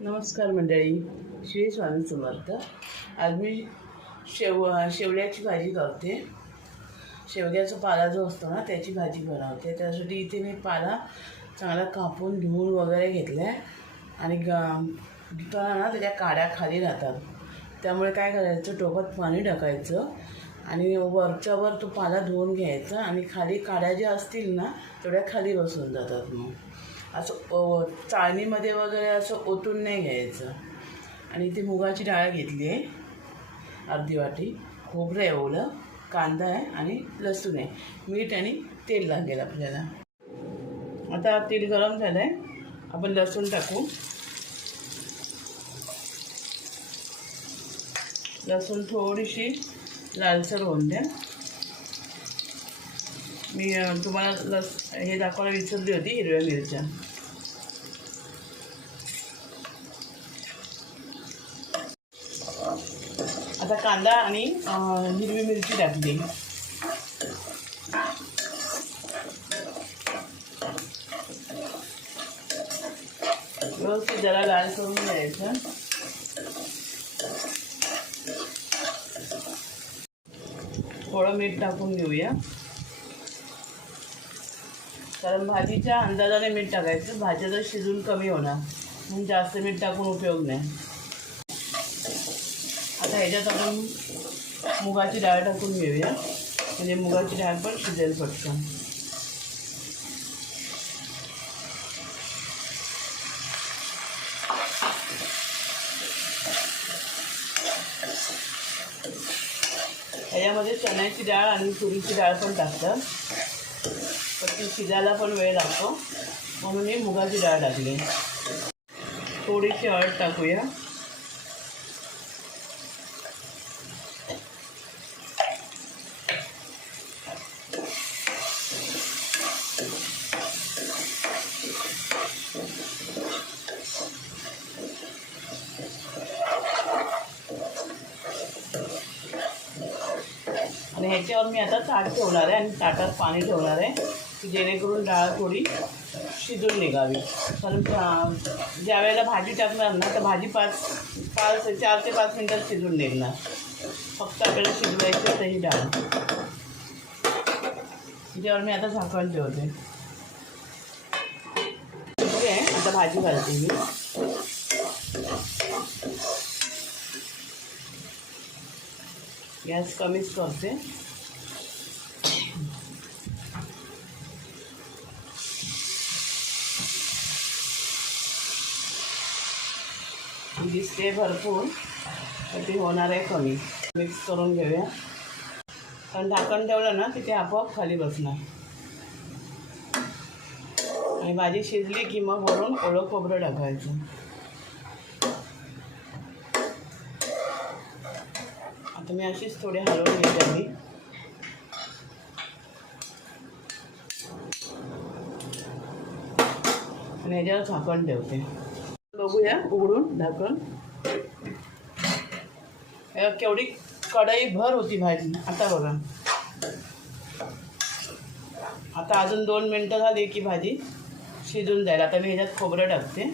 नमस्कार मंडळी श्री स्वामी समर्थ. आज मी शेव शेवड्याची भाजी करते शेवग्याचा पाला जो असतो ना त्याची भाजी बनवते. त्यासाठी इथे मी पाला चांगला कापून धुवून वगैरे घेतला आहे आणि ग धुताना ना त्याच्या काड्या खाली राहतात. त्यामुळे काय करायचं टोपात पाणी टाकायचं. आणि वरच्या वर तो पाला धुवून घ्यायचा आणि खाली काड्या ज्या असतील ना तेवढ्या खाली बसून जातात मग. असं चाळणीमध्ये वगैरे असं ओतून नाही घ्यायचं. आणि इथे मुगाची डाळ घेतली आहे अर्धी वाटी खोबरं आहे ओलं कांदा आहे आणि लसूण आहे. मीठ आणि तेल लागेल आपल्याला. आता तेल गरम झालं आहे आपण लसूण टाकू. लसूण थोडीशी लालसर होऊन द्या मी तुम्हाला लस हे दाखवायला विसरली होती हिरव्या मिरच्या. आता कांदा आणि हिरवी मिरची टाकली. व्यवस्थित जरा लाल करून घ्यायचं. थोडं मीठ टाकून घेऊया. कारण भाजीच्या अंदाजाने मीठ टाकायचं. भाज्या जर शिजून कमी होणार म्हणून जास्त मीठ टाकून उपयोग नाही. आता ह्याच्यात आपण मुगाची डाळ टाकून घेऊया. म्हणजे मुगाची डाळ पण शिजेल पटकन ह्याच्यामध्ये चण्याची डाळ आणि तुरीची डाळ पण टाकतात. पण ती शिजायला पण वेळ लागतो. म्हणून मी मुगाची डाळ टाकली. थोडीशी हळद टाकूया. आणि ह्याच्यावर मी आता ताट ठेवणार आहे आणि ताटात पाणी ठेवणार आहे की जेणेकरून डाळ थोडी शिजून निघावी. कारण ज्या वेळेला भाजी टाकणार ना तर भाजी पाच पाच चार ते पाच मिनटात शिजून निघणार. फक्त आपल्याला शिजवायची आहे ही डाळ. त्याच्यावर मी आता झाकण ठेवते. आहे आता भाजी घालते मी. गॅस कमीच करते. दिसते भरपूर तर ती होणार आहे कमी. मिक्स करून घेऊया. कारण झाकण ठेवलं ना की ते आपोआप खाली बसणार. आणि भाजी शिजली की मग वरून ओळं खोबरं टाकायचं. आता मी अशीच थोडी हलवून घेते आधी आणि ह्याच्यावर झाकण ठेवते. बघूया उघडून झाकण. केवढी कढई भर होती भाजी. आता बघा. आता अजून दोन मिनटं झाली की भाजी शिजून जाईल. आता मी ह्याच्यात खोबरं टाकते.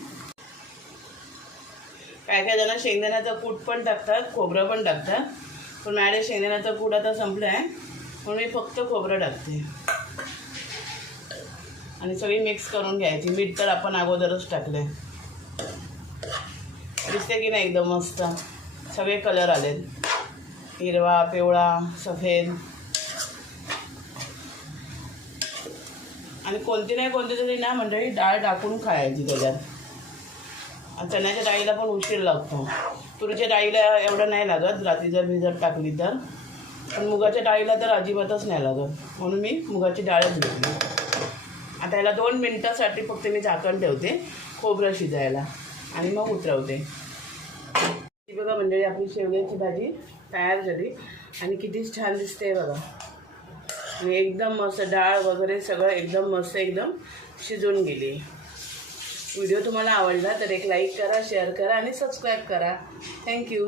काय काय जण शेंगदाण्याचं कूट पण टाकतात खोबरं पण टाकतात. पण माझ्या शेंगदाण्याचा पूड आता संपलं आहे म्हणून मी फक्त खोबरं टाकते. आणि सगळी मिक्स करून घ्यायची. मीठ तर आपण अगोदरच टाकले दिसते की नाही एकदम मस्त? सगळे कलर आले हिरवा पिवळा सफेद. आणि कोणती नाही कोणती तरी ना मंडळी डाळ टाकून खायची त्याच्यात. चण्याच्या डाळीला पण उशीर लागतो. तुरीच्या डाळीला एवढं नाही लागत रात्री जर भिजत टाकली तर. पण मुगाच्या डाळीला तर अजिबातच नाही लागत. म्हणून मी मुगाची डाळच घेतली. आता याला दोन मिनटासाठी फक्त मी झाकण ठेवते खोबरं शिजायला. आणि मग उतरवते. बघा मंडळी आपली शेवग्याची भाजी तयार झाली. आणि किती छान दिसते बघा. आणि एकदम मस्त डाळ वगैरे सगळं एकदम मस्त एकदम शिजून गेली. व्हिडिओ तुम्हाला आवडला तर एक लाईक करा शेअर करा आणि सबस्क्राईब करा. थँक्यू